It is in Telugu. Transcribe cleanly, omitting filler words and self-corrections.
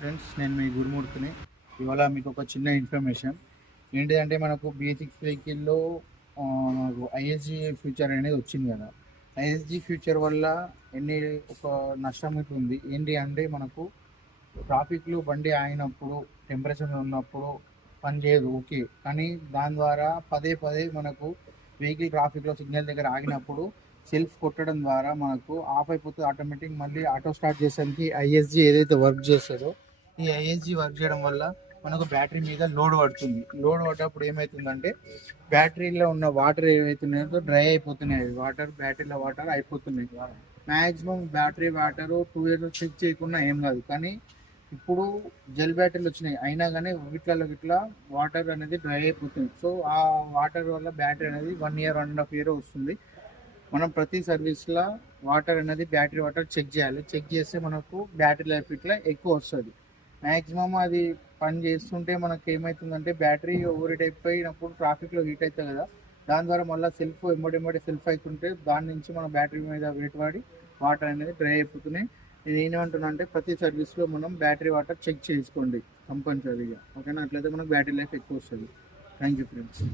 ఫ్రెండ్స్, నేను మీ గురుమూర్తిని. ఇవాళ మీకు ఒక చిన్న ఇన్ఫర్మేషన్ ఏంటిదంటే, మనకు బేసిక్స్ వెహికల్లో మనకు ఐఎస్జీ ఫ్యూచర్ అనేది వచ్చింది కదా. ఐఎస్జీ ఫ్యూచర్ వల్ల ఎన్ని ఒక నష్టం అయితే ఉంది. ఏంటి అంటే, మనకు ట్రాఫిక్లో బండి ఆగినప్పుడు, టెంపరేచర్ ఉన్నప్పుడు పని చేయదు, ఓకే. కానీ దాని ద్వారా పదే పదే మనకు వెహికల్ ట్రాఫిక్లో సిగ్నల్ దగ్గర ఆగినప్పుడు సెల్ఫ్ కొట్టడం ద్వారా మనకు ఆఫ్ అయిపోతుంది ఆటోమేటిక్. మళ్ళీ ఆటో స్టార్ట్ చేసేసరికి ఐఎస్జీ ఏదైతే వర్క్ చేస్తుందో, ఈ ఐఎస్జీ వర్క్ చేయడం వల్ల మనకు బ్యాటరీ మీద లోడ్ పడుతుంది. లోడ్ పడ్డప్పుడు ఏమవుతుందంటే, బ్యాటరీలో ఉన్న వాటర్ ఏమవుతున్నాయో డ్రై అయిపోతున్నాయి. బ్యాటరీలో వాటర్ అయిపోతున్నాయి. Maximum battery water 2 years check చేయకుండా ఏం కాదు, కానీ ఇప్పుడు జెల్ బ్యాటరీలు వచ్చినాయి, అయినా కానీ ఇట్లా వాటర్ అనేది డ్రై అయిపోతుంది. సో ఆ వాటర్ వల్ల బ్యాటరీ అనేది 1 ఇయర్ 1.5 ఇయర్ వస్తుంది. మనం ప్రతి సర్వీస్లో వాటర్ అనేది బ్యాటరీ వాటర్ చెక్ చేయాలి. చెక్ చేస్తే మనకు బ్యాటరీ లైఫ్ ఇట్లా ఎక్కువ వస్తుంది. మ్యాక్సిమం అది పని చేస్తుంటే మనకు ఏమవుతుందంటే, బ్యాటరీ ఓవర్ హీట్ అయిపోయినప్పుడు ట్రాఫిక్లో హీట్ అవుతుంది కదా, దాని ద్వారా మళ్ళీ సెల్ఫ్ ఎమ్మడి సెల్ఫ్ అవుతుంటే దాని నుంచి మన బ్యాటరీ మీద వెయిట్ పడి వాటర్ అనేది డ్రై అయిపోతున్నాయి. నేను ఏమంటున్నా అంటే, ప్రతి సర్వీస్లో మనం బ్యాటరీ వాటర్ చెక్ చేసుకోండి కంపల్సరీగా, ఓకేనా? అట్లయితే మనకు బ్యాటరీ లైఫ్ ఎక్కువ వస్తుంది. Thank you friends.